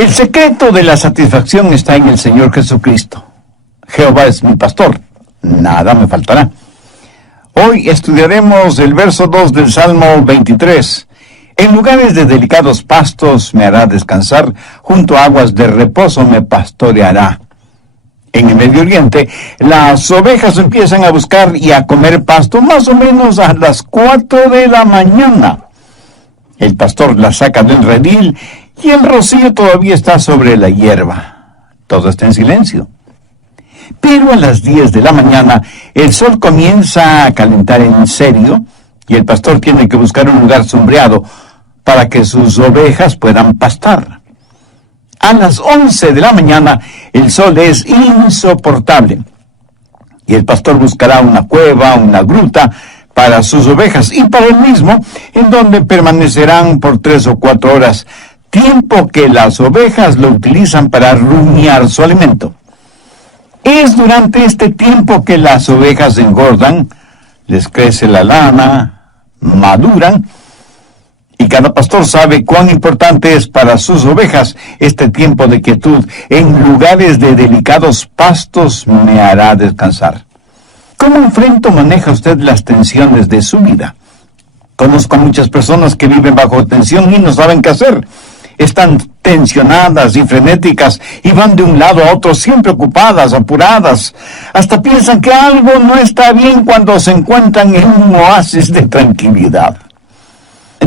El secreto de la satisfacción está en el Señor Jesucristo. Jehová es mi pastor, nada me faltará. Hoy estudiaremos el verso 2 del Salmo 23. En lugares de delicados pastos me hará descansar, junto a aguas de reposo me pastoreará. En el Medio Oriente, las ovejas empiezan a buscar y a comer pasto más o menos a las 4 de la mañana. El pastor las saca del redil y el rocío todavía está sobre la hierba. Todo está en silencio. Pero a las 10 de la mañana, el sol comienza a calentar en serio y el pastor tiene que buscar un lugar sombreado para que sus ovejas puedan pastar. A las 11 de la mañana, el sol es insoportable y el pastor buscará una cueva, una gruta para sus ovejas y para él mismo, en donde permanecerán por 3 o 4 horas, tiempo que las ovejas lo utilizan para rumiar su alimento. Es durante este tiempo que las ovejas engordan, les crece la lana, maduran, y cada pastor sabe cuán importante es para sus ovejas este tiempo de quietud. En lugares de delicados pastos me hará descansar. ¿Cómo enfrenta o maneja usted las tensiones de su vida? Conozco a muchas personas que viven bajo tensión y no saben qué hacer. Están tensionadas y frenéticas y van de un lado a otro siempre ocupadas, apuradas. Hasta piensan que algo no está bien cuando se encuentran en un oasis de tranquilidad.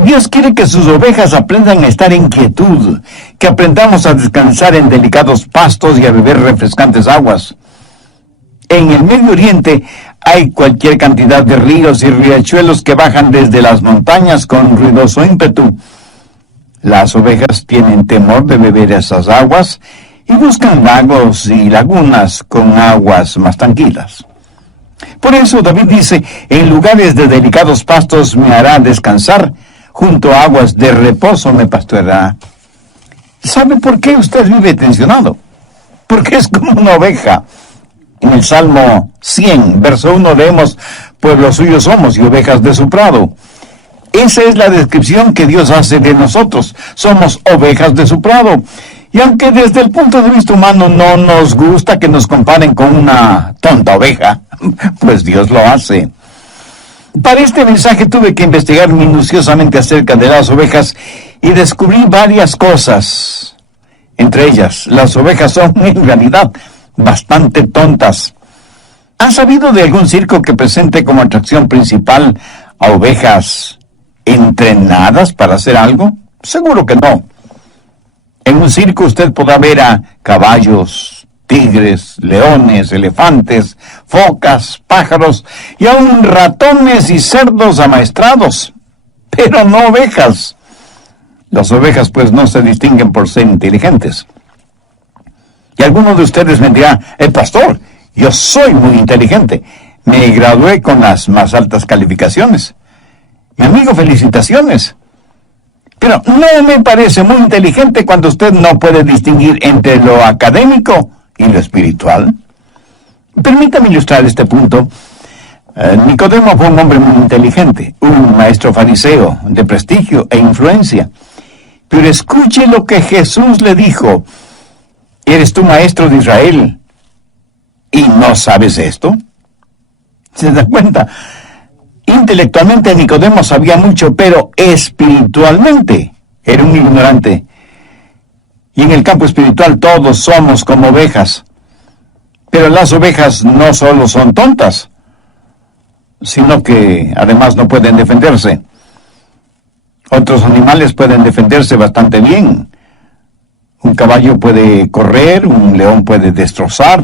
Dios quiere que sus ovejas aprendan a estar en quietud, que aprendamos a descansar en delicados pastos y a beber refrescantes aguas. En el Medio Oriente hay cualquier cantidad de ríos y riachuelos que bajan desde las montañas con ruidoso ímpetu. Las ovejas tienen temor de beber esas aguas y buscan lagos y lagunas con aguas más tranquilas. Por eso David dice, en lugares de delicados pastos me hará descansar, junto a aguas de reposo me pastoreará. ¿Sabe por qué usted vive tensionado? Porque es como una oveja. En el Salmo 100, verso 1 leemos, pueblo suyo somos y ovejas de su prado. Esa es la descripción que Dios hace de nosotros. Somos ovejas de su prado. Y aunque desde el punto de vista humano no nos gusta que nos comparen con una tonta oveja, pues Dios lo hace. Para este mensaje tuve que investigar minuciosamente acerca de las ovejas y descubrí varias cosas. Entre ellas, las ovejas son en realidad bastante tontas. ¿Han sabido de algún circo que presente como atracción principal a ovejas entrenadas para hacer algo? Seguro que no. En un circo usted podrá ver a caballos, tigres, leones, elefantes, focas, pájaros y aún ratones y cerdos amaestrados, pero no ovejas. Las ovejas pues no se distinguen por ser inteligentes. Y alguno de ustedes me dirá, pastor, yo soy muy inteligente. Me gradué con las más altas calificaciones. Mi amigo, felicitaciones. Pero no me parece muy inteligente cuando usted no puede distinguir entre lo académico y lo espiritual. Permítame ilustrar este punto. Nicodemo fue un hombre muy inteligente, un maestro fariseo de prestigio e influencia. Pero escuche lo que Jesús le dijo. ¿Eres tú maestro de Israel y no sabes esto? ¿Se da cuenta? Intelectualmente Nicodemo sabía mucho, pero espiritualmente era un ignorante. Y en el campo espiritual todos somos como ovejas. Pero las ovejas no solo son tontas, sino que además no pueden defenderse. Otros animales pueden defenderse bastante bien. Un caballo puede correr, un león puede destrozar,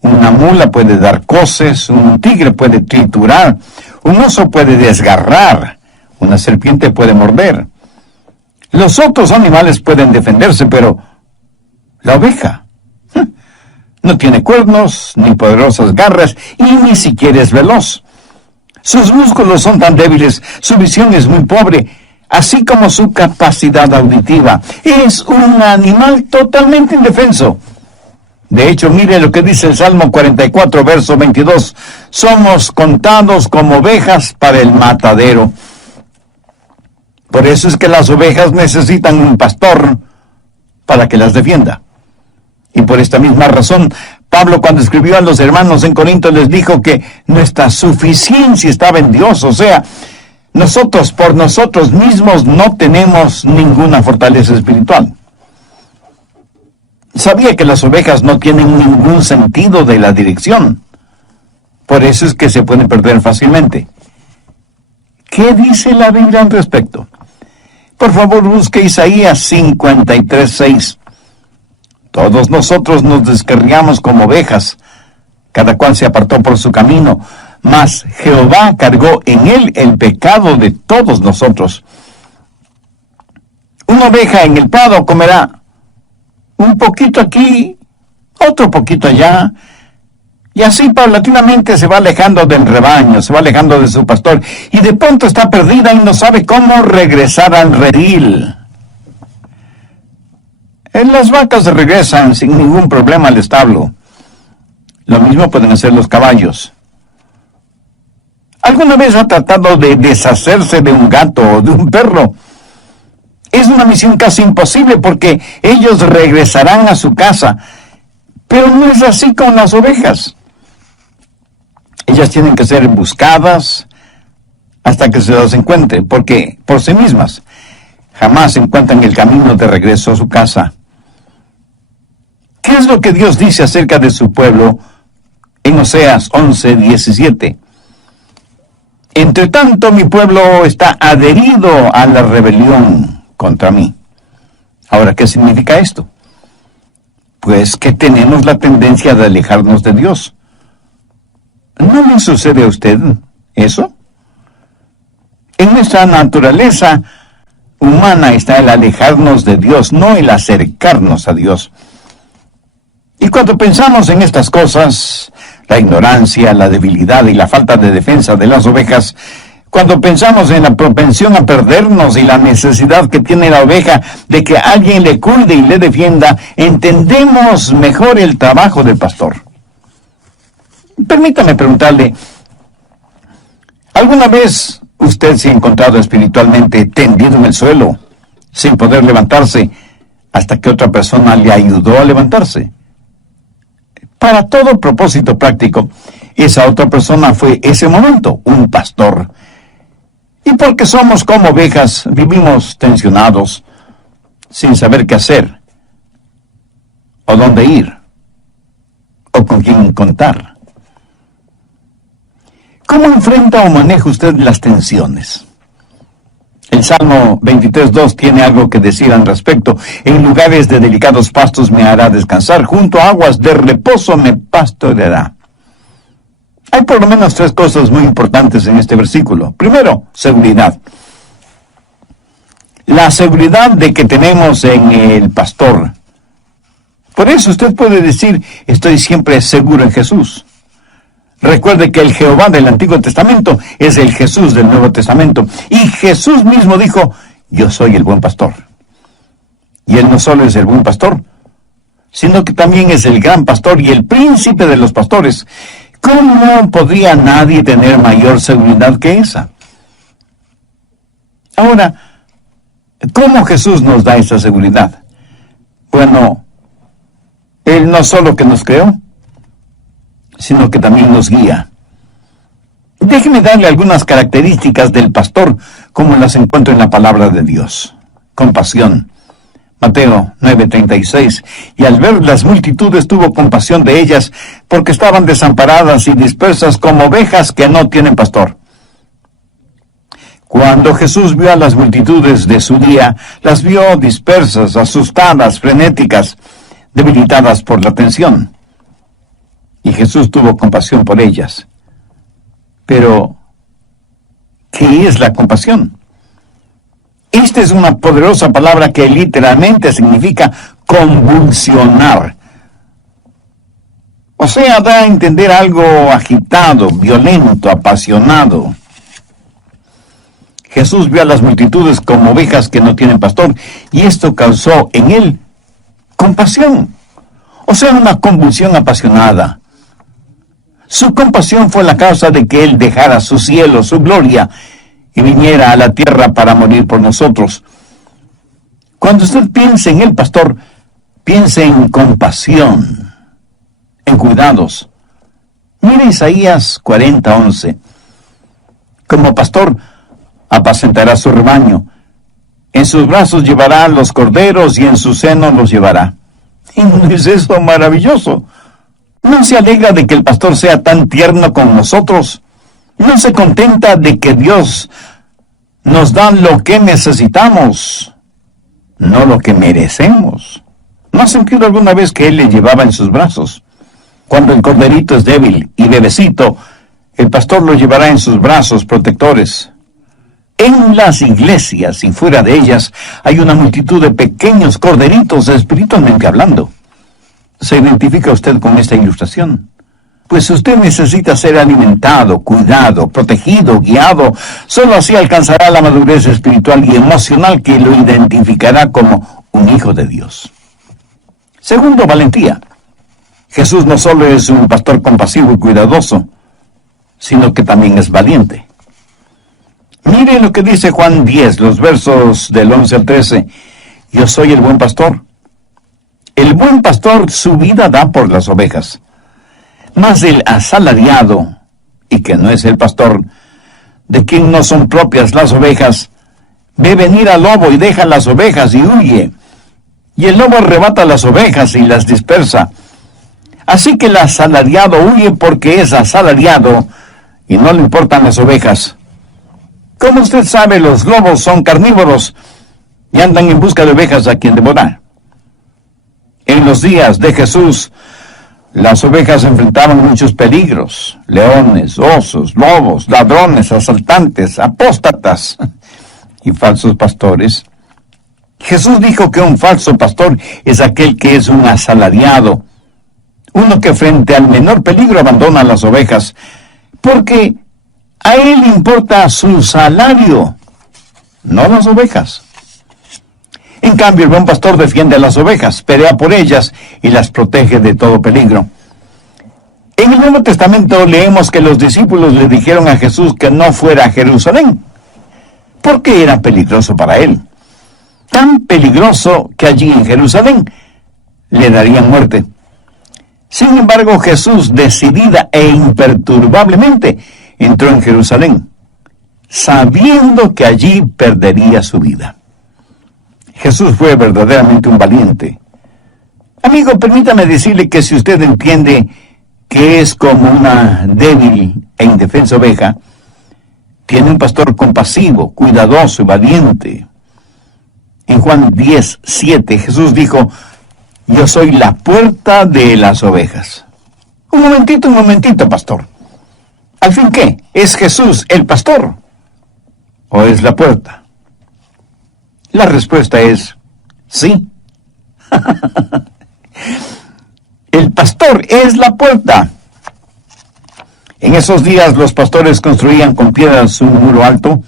una mula puede dar coces, un tigre puede triturar, un oso puede desgarrar, una serpiente puede morder. Los otros animales pueden defenderse, pero la oveja no tiene cuernos, ni poderosas garras, y ni siquiera es veloz. Sus músculos son tan débiles, su visión es muy pobre, así como su capacidad auditiva. Es un animal totalmente indefenso. De hecho, mire lo que dice el Salmo 44, verso 22. Somos contados como ovejas para el matadero. Por eso es que las ovejas necesitan un pastor para que las defienda. Y por esta misma razón, Pablo, cuando escribió a los hermanos en Corinto, les dijo que nuestra suficiencia estaba en Dios. O sea, nosotros por nosotros mismos no tenemos ninguna fortaleza espiritual. Sabía que las ovejas no tienen ningún sentido de la dirección. Por eso es que se pueden perder fácilmente. ¿Qué dice la Biblia al respecto? Por favor, busque Isaías 53:6. Todos nosotros nos descarriamos como ovejas, cada cual se apartó por su camino, mas Jehová cargó en él el pecado de todos nosotros. Una oveja en el prado comerá un poquito aquí, otro poquito allá, y así paulatinamente se va alejando del rebaño, se va alejando de su pastor, y de pronto está perdida y no sabe cómo regresar al redil. Las vacas regresan sin ningún problema al establo. Lo mismo pueden hacer los caballos. ¿Alguna vez ha tratado de deshacerse de un gato o de un perro? Es una misión casi imposible porque ellos regresarán a su casa. Pero no es así con las ovejas. Ellas tienen que ser buscadas hasta que se las encuentre, porque por sí mismas jamás encuentran el camino de regreso a su casa. ¿Qué es lo que Dios dice acerca de su pueblo en Oseas 11:17? Entre tanto, mi pueblo está adherido a la rebelión contra mí. Ahora, ¿qué significa esto? Pues que tenemos la tendencia de alejarnos de Dios. ¿No le sucede a usted eso? En nuestra naturaleza humana está el alejarnos de Dios, no el acercarnos a Dios. Y cuando pensamos en estas cosas, la ignorancia, la debilidad y la falta de defensa de las ovejas, cuando pensamos en la propensión a perdernos y la necesidad que tiene la oveja de que alguien le cuide y le defienda, entendemos mejor el trabajo del pastor. Permítame preguntarle, ¿alguna vez usted se ha encontrado espiritualmente tendido en el suelo, sin poder levantarse, hasta que otra persona le ayudó a levantarse? Para todo propósito práctico, esa otra persona fue ese momento, un pastor. Y porque somos como ovejas, vivimos tensionados, sin saber qué hacer, o dónde ir, o con quién contar. ¿Cómo enfrenta o maneja usted las tensiones? El Salmo 23:2 tiene algo que decir al respecto. En lugares de delicados pastos me hará descansar, junto a aguas de reposo me pastoreará. Hay por lo menos 3 cosas muy importantes en este versículo. Primero, seguridad. La seguridad de que tenemos en el pastor. Por eso usted puede decir, estoy siempre seguro en Jesús. Recuerde que el Jehová del Antiguo Testamento es el Jesús del Nuevo Testamento. Y Jesús mismo dijo, yo soy el buen pastor. Y Él no solo es el buen pastor, sino que también es el gran pastor y el príncipe de los pastores. ¿Cómo podría nadie tener mayor seguridad que esa? Ahora, ¿cómo Jesús nos da esa seguridad? Bueno, Él no solo que nos creó, sino que también nos guía. Déjeme darle algunas características del pastor, como las encuentro en la palabra de Dios. Compasión. Mateo 9:36. Y al ver las multitudes tuvo compasión de ellas, porque estaban desamparadas y dispersas como ovejas que no tienen pastor. Cuando Jesús vio a las multitudes de su día, las vio dispersas, asustadas, frenéticas, debilitadas por la tensión. Y Jesús tuvo compasión por ellas. Pero, ¿qué es la compasión? Esta es una poderosa palabra que literalmente significa convulsionar. O sea, da a entender algo agitado, violento, apasionado. Jesús vio a las multitudes como ovejas que no tienen pastor, y esto causó en él compasión. O sea, una convulsión apasionada. Su compasión fue la causa de que Él dejara su cielo, su gloria, y viniera a la tierra para morir por nosotros. Cuando usted piense en el pastor, Piense en compasión, en cuidados. Mire Isaías 40:11. Como pastor, apacentará su rebaño. En sus brazos llevará los corderos y en su seno los llevará. ¿Y no es eso maravilloso? ¿No se alegra de que el pastor sea tan tierno con nosotros? ¿No se contenta de que Dios nos da lo que necesitamos, no lo que merecemos? ¿No ha sentido alguna vez que Él le llevaba en sus brazos? Cuando el corderito es débil y bebecito, el pastor lo llevará en sus brazos protectores. En las iglesias y fuera de ellas hay una multitud de pequeños corderitos espiritualmente hablando. ¿Se identifica usted con esta ilustración? Pues usted necesita ser alimentado, cuidado, protegido, guiado. Solo así alcanzará la madurez espiritual y emocional que lo identificará como un hijo de Dios. Segundo, valentía. Jesús no solo es un pastor compasivo y cuidadoso, sino que también es valiente. Mire lo que dice Juan 10, los versos del 11 al 13. Yo soy el buen pastor. El buen pastor su vida da por las ovejas. Mas el asalariado, y que no es el pastor, de quien no son propias las ovejas, ve venir al lobo y deja las ovejas y huye. Y el lobo arrebata las ovejas y las dispersa. Así que el asalariado huye porque es asalariado y no le importan las ovejas. Como usted sabe, los lobos son carnívoros y andan en busca de ovejas a quien devorar. En los días de Jesús, las ovejas enfrentaban muchos peligros: leones, osos, lobos, ladrones, asaltantes, apóstatas y falsos pastores. Jesús dijo que un falso pastor es aquel que es un asalariado, uno que frente al menor peligro abandona las ovejas, porque a él le importa su salario, no las ovejas. En cambio, el buen pastor defiende a las ovejas, pelea por ellas y las protege de todo peligro. En el Nuevo Testamento leemos que los discípulos le dijeron a Jesús que no fuera a Jerusalén, porque era peligroso para él. Tan peligroso que allí en Jerusalén le darían muerte. Sin embargo, Jesús, decidida e imperturbablemente, entró en Jerusalén, sabiendo que allí perdería su vida. Jesús fue verdaderamente un valiente. Amigo, permítame decirle que si usted entiende que es como una débil e indefensa oveja, tiene un pastor compasivo, cuidadoso y valiente. En Juan 10:7, Jesús dijo: yo soy la puerta de las ovejas. Un momentito, pastor. ¿Al fin qué? ¿Es Jesús el pastor? ¿O es la puerta? La respuesta es sí. El pastor es la puerta. En esos días los pastores construían con piedras un muro alto,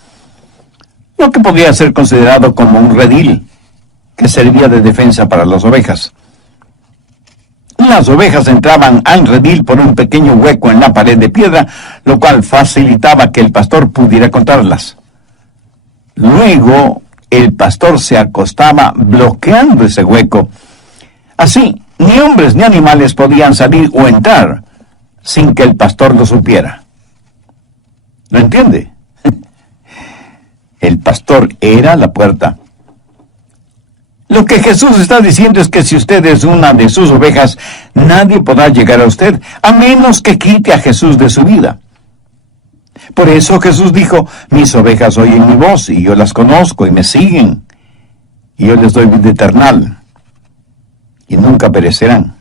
lo que podía ser considerado como un redil, que servía de defensa para las ovejas. Las ovejas entraban al redil por un pequeño hueco en la pared de piedra, lo cual facilitaba que el pastor pudiera contarlas. Luego, el pastor se acostaba bloqueando ese hueco. Así, ni hombres ni animales podían salir o entrar sin que el pastor lo supiera. ¿Lo entiende? El pastor era la puerta. Lo que Jesús está diciendo es que si usted es una de sus ovejas, nadie podrá llegar a usted, a menos que quite a Jesús de su vida. Por eso Jesús dijo: mis ovejas oyen mi voz, y yo las conozco, y me siguen, y yo les doy vida eterna, y nunca perecerán.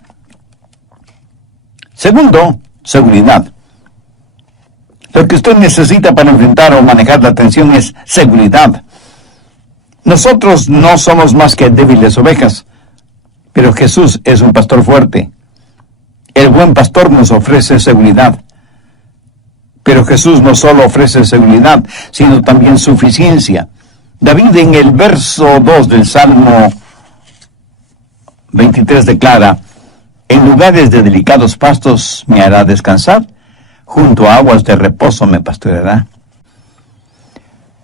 Segundo, seguridad. Lo que usted necesita para enfrentar o manejar la tensión es seguridad. Nosotros no somos más que débiles ovejas, pero Jesús es un pastor fuerte. El buen pastor nos ofrece seguridad. Pero Jesús no solo ofrece seguridad, sino también suficiencia. David, en el verso 2 del Salmo 23, declara: en lugares de delicados pastos me hará descansar, junto a aguas de reposo me pastoreará.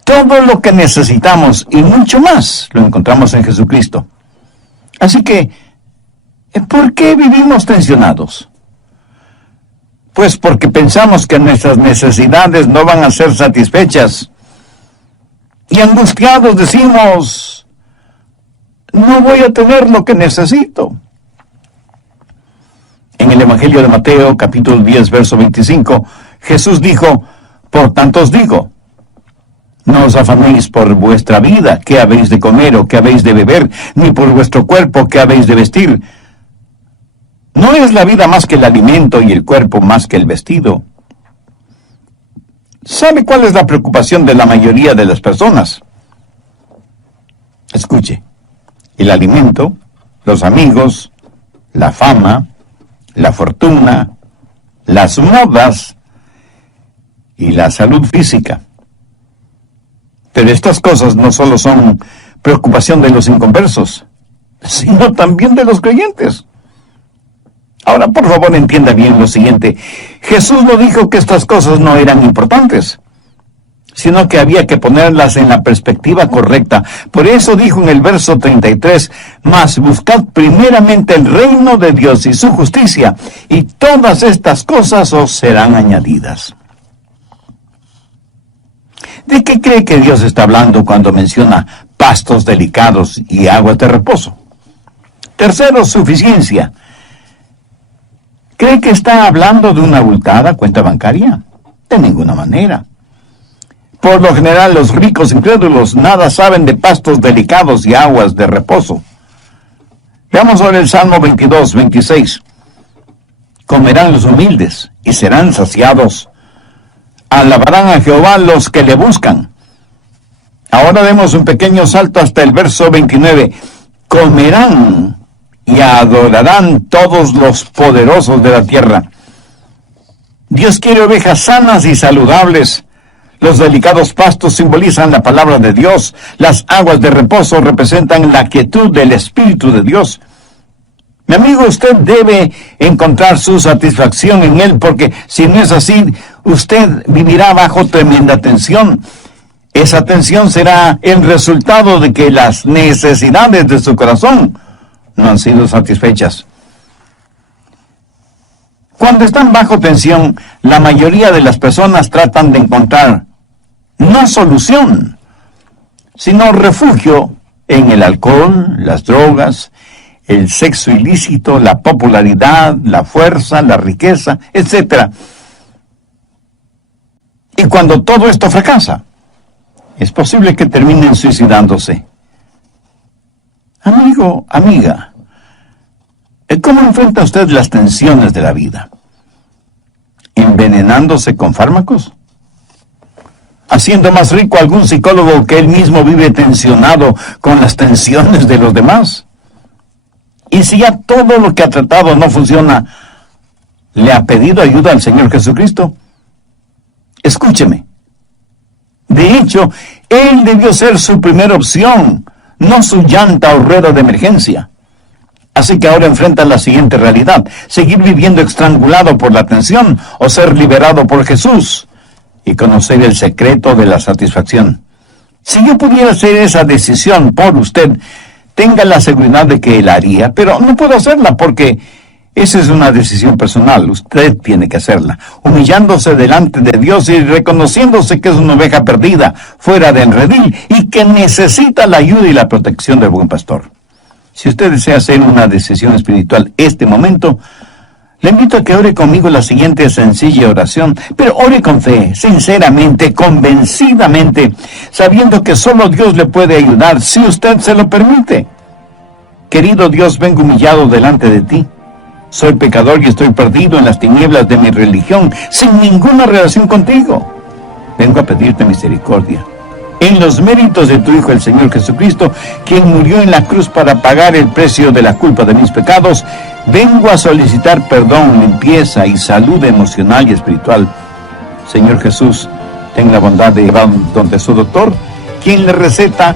Todo lo que necesitamos y mucho más lo encontramos en Jesucristo. Así que ¿Por qué vivimos tensionados? Pues porque pensamos que nuestras necesidades no van a ser satisfechas. Y angustiados decimos, no voy a tener lo que necesito. En el Evangelio de Mateo, capítulo 10, verso 25, Jesús dijo, por tanto os digo, no os afanéis por vuestra vida, qué habéis de comer o qué habéis de beber, ni por vuestro cuerpo, qué habéis de vestir. ¿No es la vida más que el alimento y el cuerpo más que el vestido? ¿Sabe cuál es la preocupación de la mayoría de las personas? Escuche, el alimento, los amigos, la fama, la fortuna, las modas y la salud física. Pero estas cosas no solo son preocupación de los inconversos, sino también de los creyentes. Ahora, por favor, entienda bien lo siguiente. Jesús no dijo que estas cosas no eran importantes, sino que había que ponerlas en la perspectiva correcta. Por eso dijo en el verso 33, mas buscad primeramente el reino de Dios y su justicia, y todas estas cosas os serán añadidas. ¿De qué cree que Dios está hablando cuando menciona pastos delicados y aguas de reposo? Tercero, suficiencia. ¿Cree que está hablando de una abultada cuenta bancaria? De ninguna manera. Por lo general, los ricos incrédulos nada saben de pastos delicados y aguas de reposo. Veamos ahora el Salmo 22, 26. Comerán los humildes y serán saciados. Alabarán a Jehová los que le buscan. Ahora demos un pequeño salto hasta el verso 29. Comerán y adorarán todos los poderosos de la tierra. Dios quiere ovejas sanas y saludables. Los delicados pastos simbolizan la palabra de Dios. Las aguas de reposo representan la quietud del Espíritu de Dios. Mi amigo, usted debe encontrar su satisfacción en Él, porque si no es así, usted vivirá bajo tremenda tensión. Esa tensión será el resultado de que las necesidades de su corazón no han sido satisfechas. Cuando están bajo tensión, la mayoría de las personas tratan de encontrar no solución, sino refugio en el alcohol, las drogas, el sexo ilícito, la popularidad, la fuerza, la riqueza, etc. Y cuando todo esto fracasa, es posible que terminen suicidándose. Amigo, amiga, ¿cómo enfrenta usted las tensiones de la vida? ¿Envenenándose con fármacos? ¿Haciendo más rico a algún psicólogo que él mismo vive tensionado con las tensiones de los demás? Y si ya todo lo que ha tratado no funciona, ¿le ha pedido ayuda al Señor Jesucristo? Escúcheme. De hecho, Él debió ser su primera opción, no su llanta o rueda de emergencia. Así que ahora enfrenta la siguiente realidad: seguir viviendo estrangulado por la tensión o ser liberado por Jesús y conocer el secreto de la satisfacción. Si yo pudiera hacer esa decisión por usted, tenga la seguridad de que Él haría, pero no puedo hacerla porque esa es una decisión personal. Usted tiene que hacerla, humillándose delante de Dios y reconociéndose que es una oveja perdida, fuera del redil, y que necesita la ayuda y la protección del buen pastor. Si usted desea hacer una decisión espiritual este momento, le invito a que ore conmigo la siguiente sencilla oración, pero ore con fe, sinceramente, convencidamente, sabiendo que solo Dios le puede ayudar si usted se lo permite. Querido Dios, vengo humillado delante de ti. Soy pecador y estoy perdido en las tinieblas de mi religión, sin ninguna relación contigo. Vengo a pedirte misericordia. En los méritos de tu Hijo, el Señor Jesucristo, quien murió en la cruz para pagar el precio de la culpa de mis pecados, vengo a solicitar perdón, limpieza y salud emocional y espiritual. Señor Jesús, ten la bondad de llevar donde su doctor, quien le receta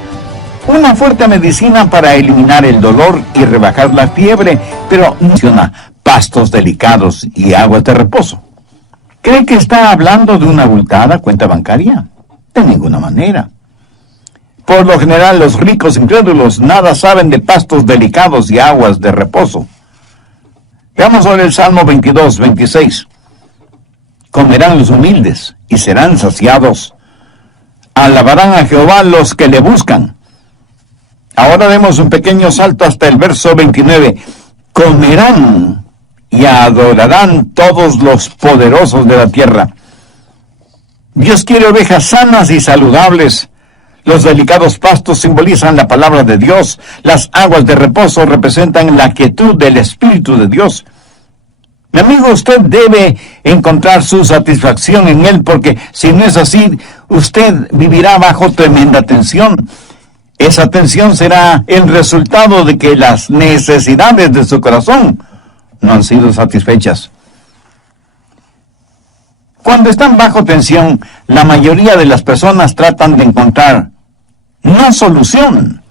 una fuerte medicina para eliminar el dolor y rebajar la fiebre, pero no menciona pastos delicados y aguas de reposo. ¿Cree que está hablando de una abultada cuenta bancaria? De ninguna manera. Por lo general, los ricos incrédulos nada saben de pastos delicados y aguas de reposo. Veamos ahora el Salmo 22, 26. Comerán los humildes y serán saciados. Alabarán a Jehová los que le buscan. Ahora demos un pequeño salto hasta el verso 29. Comerán y adorarán todos los poderosos de la tierra. Dios quiere ovejas sanas y saludables. Los delicados pastos simbolizan la palabra de Dios. Las aguas de reposo representan la quietud del Espíritu de Dios. Mi amigo, usted debe encontrar su satisfacción en Él, porque si no es así, usted vivirá bajo tremenda tensión. Esa tensión será el resultado de que las necesidades de su corazón no han sido satisfechas. Cuando están bajo tensión, la mayoría de las personas tratan de encontrar no solución,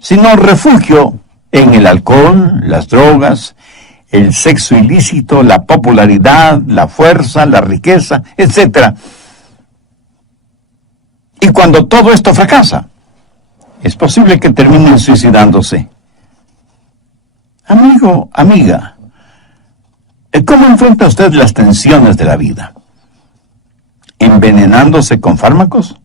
sino refugio en el alcohol, las drogas, el sexo ilícito, la popularidad, la fuerza, la riqueza, etc. Y cuando todo esto fracasa, es posible que terminen suicidándose. Amigo, amiga, ¿cómo enfrenta usted las tensiones de la vida? ¿Envenenándose con fármacos?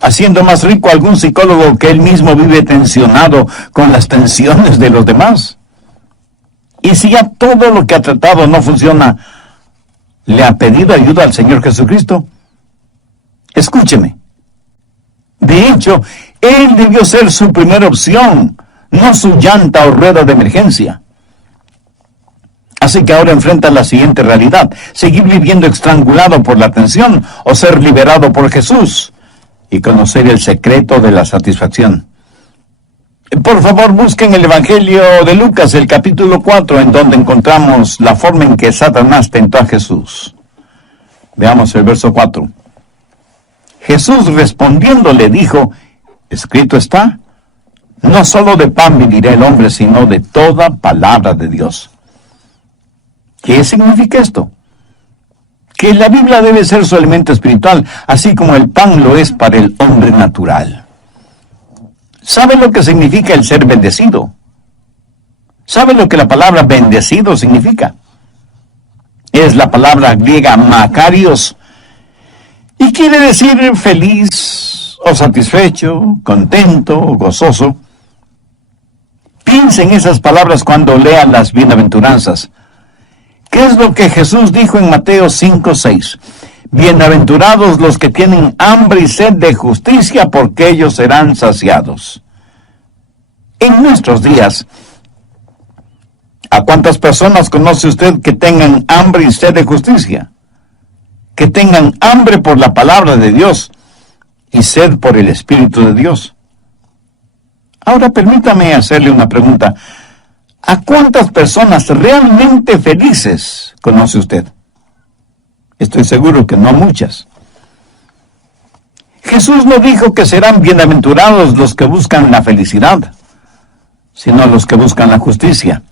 ¿Haciendo más rico a algún psicólogo que él mismo vive tensionado con las tensiones de los demás? Y si ya todo lo que ha tratado no funciona, ¿le ha pedido ayuda al Señor Jesucristo? Escúcheme. De hecho, Él debió ser su primera opción, no su llanta o rueda de emergencia. Así que ahora enfrenta la siguiente realidad: seguir viviendo estrangulado por la tensión o ser liberado por Jesús y conocer el secreto de la satisfacción. Por favor, busquen el Evangelio de Lucas, el capítulo 4, en donde encontramos la forma en que Satanás tentó a Jesús. Veamos el verso 4. Jesús respondiendo le dijo: escrito está, no solo de pan vivirá el hombre, sino de toda palabra de Dios. ¿Qué significa esto? Que la Biblia debe ser su alimento espiritual, así como el pan lo es para el hombre natural. ¿Sabe lo que significa el ser bendecido? ¿Sabe lo que la palabra bendecido significa? Es la palabra griega makarios, y quiere decir feliz o satisfecho, contento o gozoso. Piense en esas palabras cuando lea las bienaventuranzas. ¿Qué es lo que Jesús dijo en Mateo 5:6? Bienaventurados los que tienen hambre y sed de justicia, porque ellos serán saciados. En nuestros días, ¿a cuántas personas conoce usted que tengan hambre y sed de justicia? Que tengan hambre por la palabra de Dios y sed por el Espíritu de Dios. Ahora permítame hacerle una pregunta. ¿A cuántas personas realmente felices conoce usted? Estoy seguro que no muchas. Jesús no dijo que serán bienaventurados los que buscan la felicidad, sino los que buscan la justicia.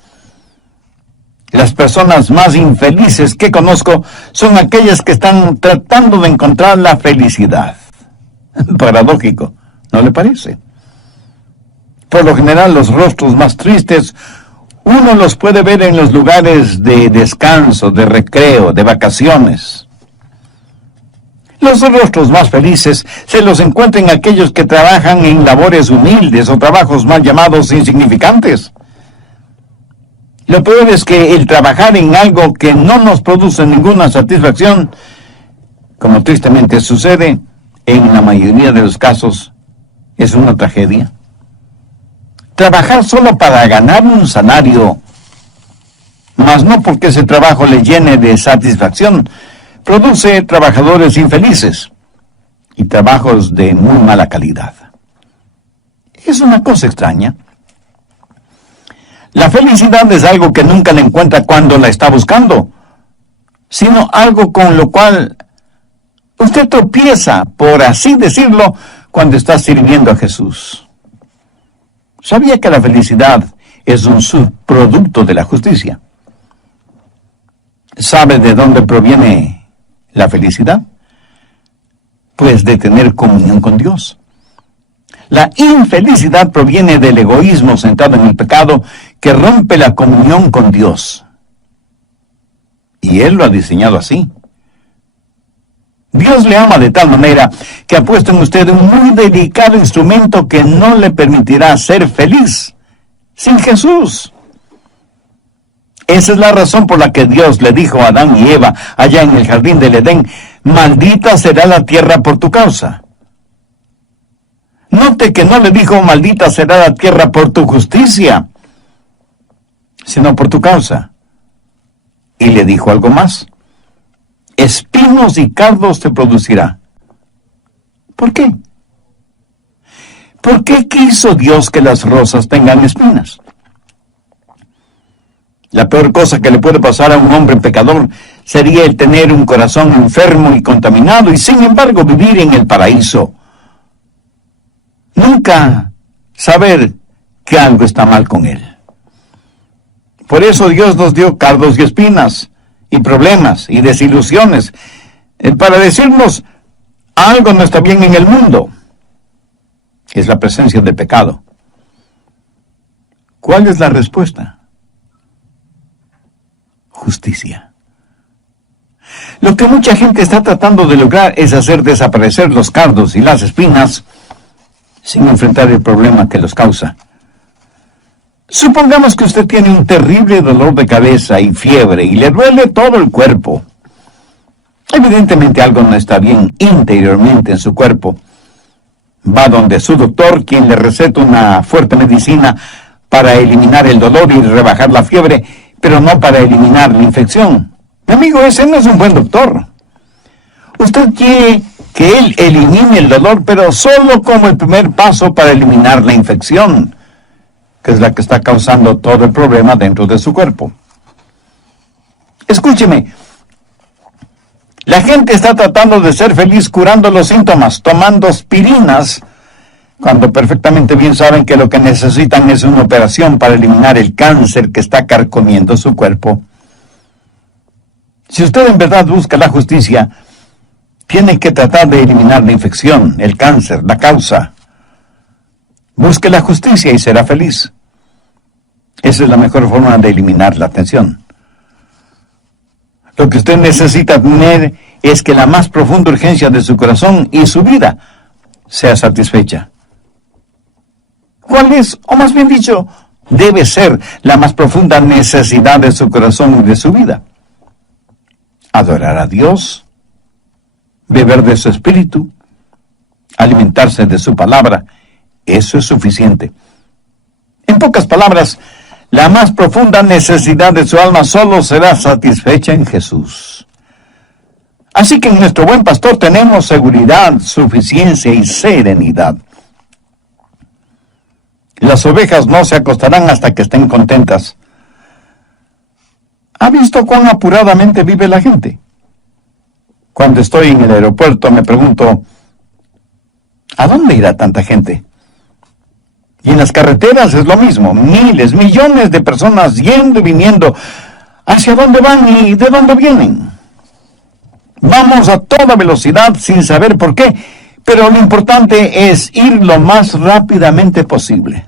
Las personas más infelices que conozco son aquellas que están tratando de encontrar la felicidad. Paradójico, ¿no le parece? Por lo general, los rostros más tristes uno los puede ver en los lugares de descanso, de recreo, de vacaciones. Los rostros más felices se los encuentran en aquellos que trabajan en labores humildes o trabajos mal llamados insignificantes. Lo peor es que el trabajar en algo que no nos produce ninguna satisfacción, como tristemente sucede en la mayoría de los casos, es una tragedia. Trabajar solo para ganar un salario, mas no porque ese trabajo le llene de satisfacción, produce trabajadores infelices y trabajos de muy mala calidad. Es una cosa extraña. La felicidad es algo que nunca la encuentra cuando la está buscando, sino algo con lo cual usted tropieza, por así decirlo, cuando está sirviendo a Jesús. ¿Sabía que la felicidad es un subproducto de la justicia? ¿Sabe de dónde proviene la felicidad? Pues de tener comunión con Dios. La infelicidad proviene del egoísmo centrado en el pecado que rompe la comunión con Dios. Y Él lo ha diseñado así. Dios le ama de tal manera que ha puesto en usted un muy delicado instrumento que no le permitirá ser feliz sin Jesús. Esa es la razón por la que Dios le dijo a Adán y Eva allá en el jardín del Edén: maldita será la tierra por tu causa. Note que no le dijo maldita será la tierra por tu justicia, sino por tu causa. Y le dijo algo más: espinos y cardos te producirá. ¿Por qué? ¿Por qué quiso Dios que las rosas tengan espinas? La peor cosa que le puede pasar a un hombre pecador sería el tener un corazón enfermo y contaminado y sin embargo vivir en el paraíso. Nunca saber que algo está mal con él. Por eso Dios nos dio cardos y espinas, y problemas, y desilusiones, para decirnos algo no está bien en el mundo. Es la presencia del pecado. ¿Cuál es la respuesta? Justicia. Lo que mucha gente está tratando de lograr es hacer desaparecer los cardos y las espinas sin enfrentar el problema que los causa. Supongamos que usted tiene un terrible dolor de cabeza y fiebre y le duele todo el cuerpo. Evidentemente algo no está bien interiormente en su cuerpo. Va donde su doctor, quien le receta una fuerte medicina para eliminar el dolor y rebajar la fiebre, pero no para eliminar la infección. Mi amigo, ese no es un buen doctor. Usted quiere que él elimine el dolor, pero solo como el primer paso para eliminar la infección, que es la que está causando todo el problema dentro de su cuerpo. Escúcheme, la gente está tratando de ser feliz curando los síntomas, tomando aspirinas, cuando perfectamente bien saben que lo que necesitan es una operación para eliminar el cáncer que está carcomiendo su cuerpo. Si usted en verdad busca la justicia, tiene que tratar de eliminar la infección, el cáncer, la causa. Busque la justicia y será feliz. Esa es la mejor forma de eliminar la tensión. Lo que usted necesita tener es que la más profunda urgencia de su corazón y su vida sea satisfecha. ¿Cuál es, o más bien dicho, debe ser la más profunda necesidad de su corazón y de su vida? Adorar a Dios, beber de su espíritu, alimentarse de su palabra. Eso es suficiente. En pocas palabras, la más profunda necesidad de su alma solo será satisfecha en Jesús. Así que en nuestro buen pastor tenemos seguridad, suficiencia y serenidad. Las ovejas no se acostarán hasta que estén contentas. ¿Ha visto cuán apuradamente vive la gente? Cuando estoy en el aeropuerto me pregunto, ¿a dónde irá tanta gente? Y en las carreteras es lo mismo, miles, millones de personas yendo y viniendo. ¿Hacia dónde van y de dónde vienen? Vamos a toda velocidad sin saber por qué, pero lo importante es ir lo más rápidamente posible.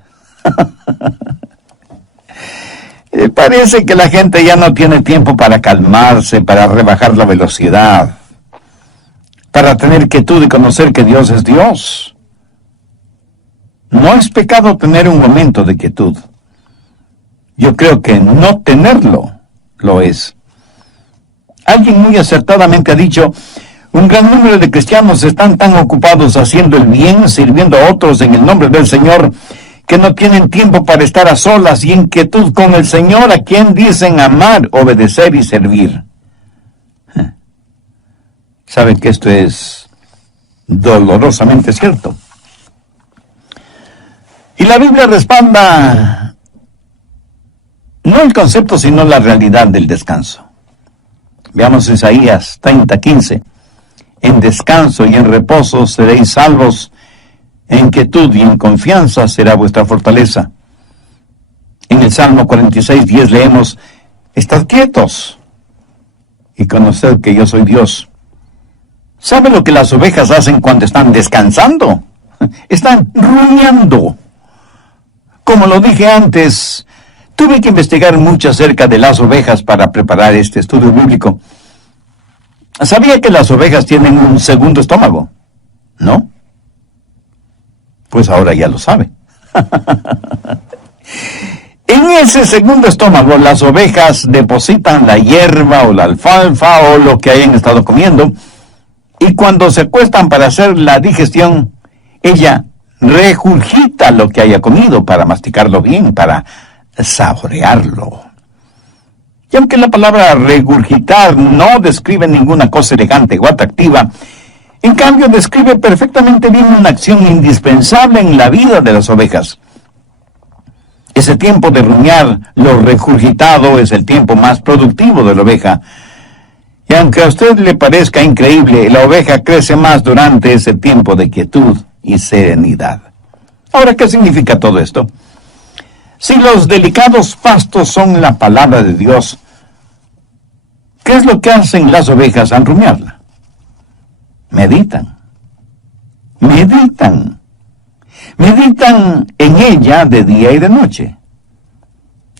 Parece que la gente ya no tiene tiempo para calmarse, para rebajar la velocidad, para tener quietud y conocer que Dios es Dios. No es pecado tener un momento de quietud. Yo creo que no tenerlo lo es. Alguien muy acertadamente ha dicho, un gran número de cristianos están tan ocupados haciendo el bien, sirviendo a otros en el nombre del Señor, que no tienen tiempo para estar a solas y en quietud con el Señor, a quien dicen amar, obedecer y servir. ¿Saben que esto es dolorosamente cierto? Y la Biblia respalda no el concepto, sino la realidad del descanso. Veamos Isaías 30:15. En descanso y en reposo seréis salvos, en quietud y en confianza será vuestra fortaleza. En el Salmo 46:10 leemos, estad quietos y conoced que yo soy Dios. ¿Sabe lo que las ovejas hacen cuando están descansando? Están rumiando. Como lo dije antes, tuve que investigar mucho acerca de las ovejas para preparar este estudio bíblico. ¿Sabía que las ovejas tienen un segundo estómago? ¿No? Pues ahora ya lo sabe. En ese segundo estómago, las ovejas depositan la hierba o la alfalfa o lo que hayan estado comiendo, y cuando se acuestan para hacer la digestión, ella regurgita lo que haya comido para masticarlo bien, para saborearlo. Y aunque la palabra regurgitar no describe ninguna cosa elegante o atractiva, en cambio describe perfectamente bien una acción indispensable en la vida de las ovejas. Ese tiempo de rumiar lo regurgitado es el tiempo más productivo de la oveja. Y aunque a usted le parezca increíble, la oveja crece más durante ese tiempo de quietud y serenidad. Ahora, ¿qué significa todo esto? Si los delicados pastos son la palabra de Dios, ¿qué es lo que hacen las ovejas al rumiarla? Meditan. Meditan. Meditan en ella de día y de noche.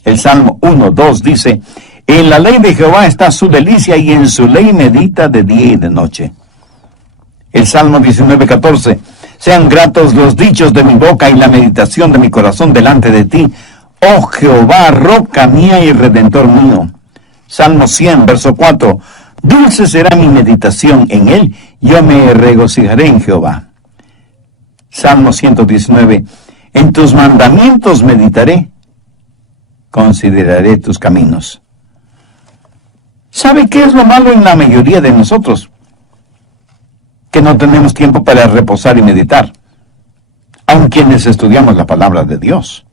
El Salmo 1:2 dice, en la ley de Jehová está su delicia y en su ley medita de día y de noche. El Salmo 19:14, sean gratos los dichos de mi boca y la meditación de mi corazón delante de ti, oh Jehová, roca mía y redentor mío. Salmo 100, verso 4, dulce será mi meditación en él, yo me regocijaré en Jehová. Salmo 119, en tus mandamientos meditaré, consideraré tus caminos. ¿Sabe qué es lo malo en la mayoría de nosotros? Que no tenemos tiempo para reposar y meditar, aun quienes estudiamos la palabra de Dios.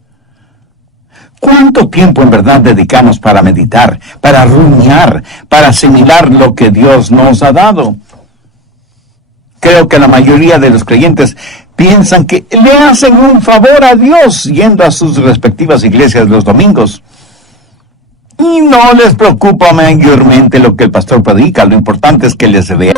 ¿Cuánto tiempo en verdad dedicamos para meditar, para rumiar, para asimilar lo que Dios nos ha dado? Creo que la mayoría de los creyentes piensan que le hacen un favor a Dios yendo a sus respectivas iglesias los domingos. Y no les preocupa mayormente lo que el pastor predica, lo importante es que les vea.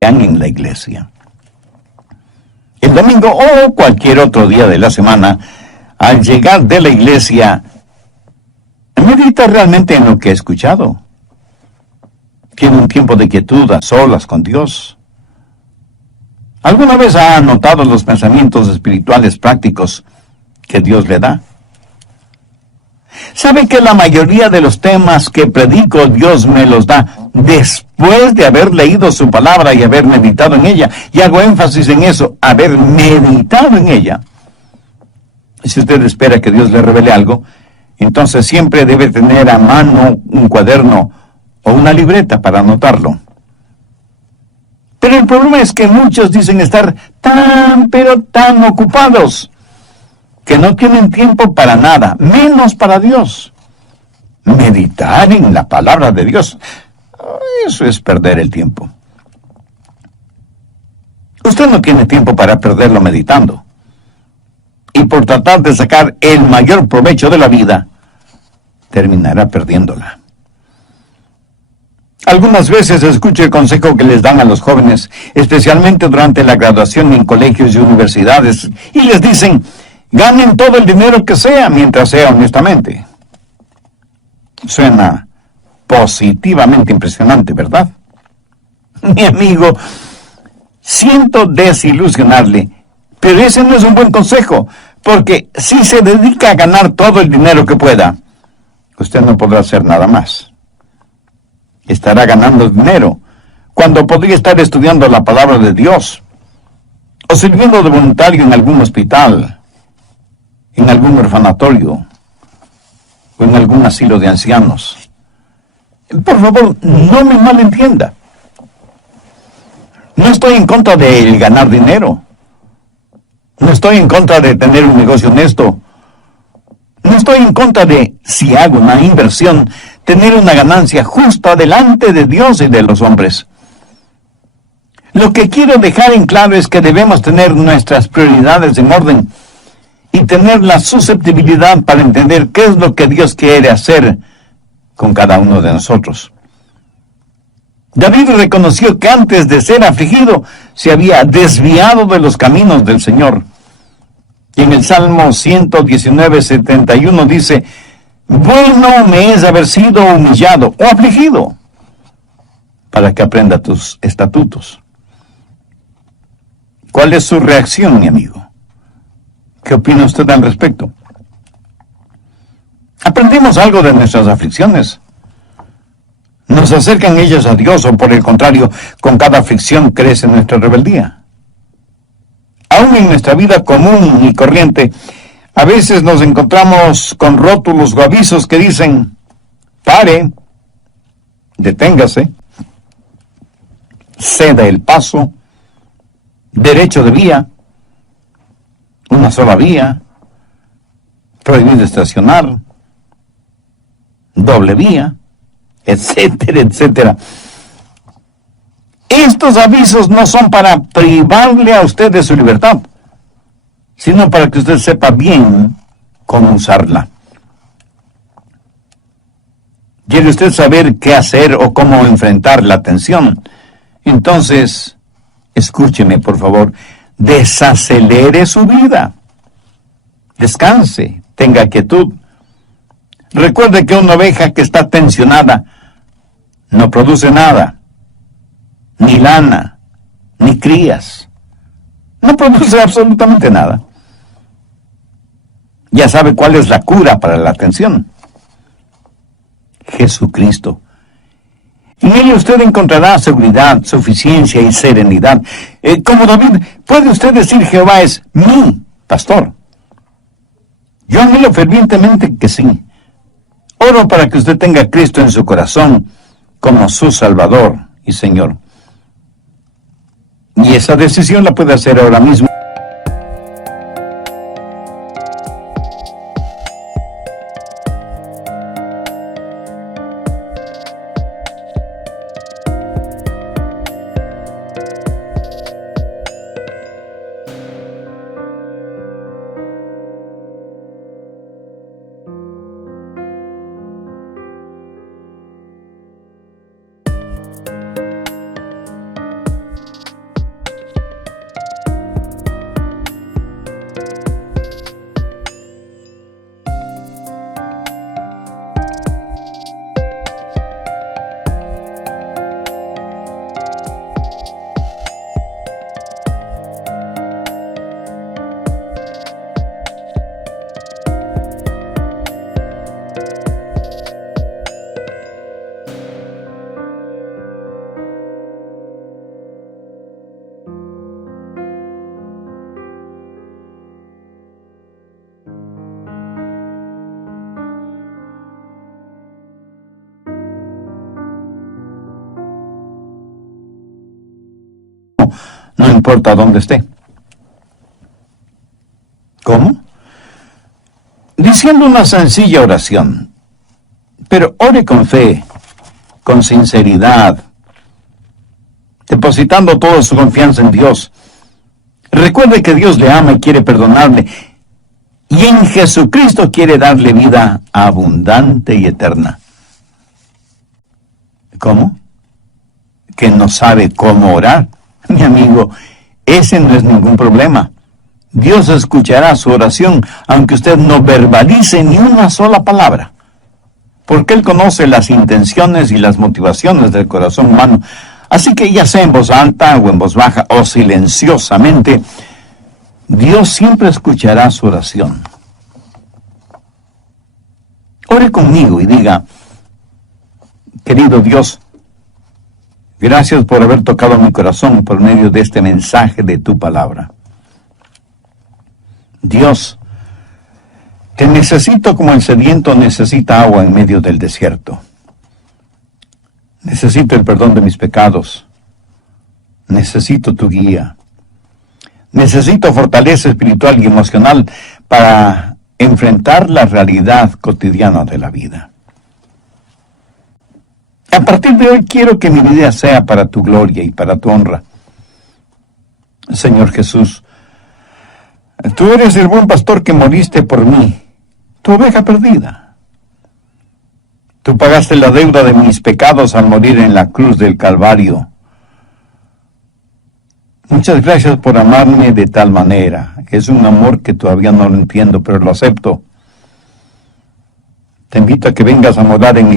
En la iglesia. El domingo o cualquier otro día de la semana, al llegar de la iglesia, medita realmente en lo que ha escuchado. Tiene un tiempo de quietud a solas con Dios. ¿Alguna vez ha notado los pensamientos espirituales prácticos que Dios le da? ¿Sabe que la mayoría de los temas que predico Dios me los da después de haber leído su palabra y haber meditado en ella? Y hago énfasis en eso, haber meditado en ella. Si usted espera que Dios le revele algo, entonces siempre debe tener a mano un cuaderno o una libreta para anotarlo. Pero el problema es que muchos dicen estar pero tan ocupados que no tienen tiempo para nada, menos para Dios. Meditar en la palabra de Dios, eso es perder el tiempo. Usted no tiene tiempo para perderlo meditando. Y por tratar de sacar el mayor provecho de la vida, terminará perdiéndola. Algunas veces escucho el consejo que les dan a los jóvenes, especialmente durante la graduación en colegios y universidades, y les dicen, ganen todo el dinero que sea, mientras sea honestamente. Suena positivamente impresionante, ¿verdad? Mi amigo, siento desilusionarle, pero ese no es un buen consejo, porque si se dedica a ganar todo el dinero que pueda, usted no podrá hacer nada más. Estará ganando dinero cuando podría estar estudiando la palabra de Dios, o sirviendo de voluntario en algún hospital, en algún orfanatorio, o en algún asilo de ancianos. Por favor, no me malentienda. No estoy en contra de ganar dinero. No estoy en contra de tener un negocio honesto. No estoy en contra de, si hago una inversión, tener una ganancia justa delante de Dios y de los hombres. Lo que quiero dejar en claro es que debemos tener nuestras prioridades en orden y tener la susceptibilidad para entender qué es lo que Dios quiere hacer con cada uno de nosotros. David reconoció que antes de ser afligido se había desviado de los caminos del Señor. Y en el Salmo 119:71 dice: bueno me es haber sido humillado o afligido, para que aprenda tus estatutos. ¿Cuál es su reacción, mi amigo? ¿Qué opina usted al respecto? ¿Aprendimos algo de nuestras aflicciones? ¿Nos acercan ellas a Dios o por el contrario, con cada aflicción crece nuestra rebeldía? Aún en nuestra vida común y corriente, a veces nos encontramos con rótulos o avisos que dicen: pare, deténgase, ceda el paso, derecho de vía, una sola vía, prohibido estacionar, doble vía, etcétera, etcétera. Estos avisos no son para privarle a usted de su libertad, sino para que usted sepa bien cómo usarla. ¿Quiere usted saber qué hacer o cómo enfrentar la tensión? Entonces, escúcheme, por favor, desacelere su vida. Descanse, tenga quietud. Recuerde que una oveja que está tensionada no produce nada, ni lana, ni crías. No produce absolutamente nada. Ya sabe cuál es la cura para la tensión: Jesucristo. En él usted encontrará seguridad, suficiencia y serenidad. Como David, puede usted decir: Jehová es mi pastor. Yo anhelo fervientemente que sí. Oro para que usted tenga a Cristo en su corazón como su Salvador y Señor. Y esa decisión la puede hacer ahora mismo. No importa dónde esté. ¿Cómo? Diciendo una sencilla oración. Pero ore con fe, con sinceridad, depositando toda su confianza en Dios. Recuerde que Dios le ama y quiere perdonarle. Y en Jesucristo quiere darle vida abundante y eterna. ¿Cómo? ¿Que no sabe cómo orar? Mi amigo, ese no es ningún problema. Dios escuchará su oración, aunque usted no verbalice ni una sola palabra. porque Él conoce las intenciones y las motivaciones del corazón humano. Así que ya sea en voz alta o en voz baja o silenciosamente, Dios siempre escuchará su oración. Ore conmigo y diga: querido Dios, gracias por haber tocado mi corazón por medio de este mensaje de tu palabra. Dios, te necesito como el sediento necesita agua en medio del desierto. Necesito el perdón de mis pecados. Necesito tu guía. Necesito fortaleza espiritual y emocional para enfrentar la realidad cotidiana de la vida. A partir de hoy quiero que mi vida sea para tu gloria y para tu honra. Señor Jesús, tú eres el buen pastor que moriste por mí, tu oveja perdida. Tú pagaste la deuda de mis pecados al morir en la cruz del Calvario. Muchas gracias por amarme de tal manera. Es un amor que todavía no lo entiendo, pero lo acepto. Te invito a que vengas a morar en mi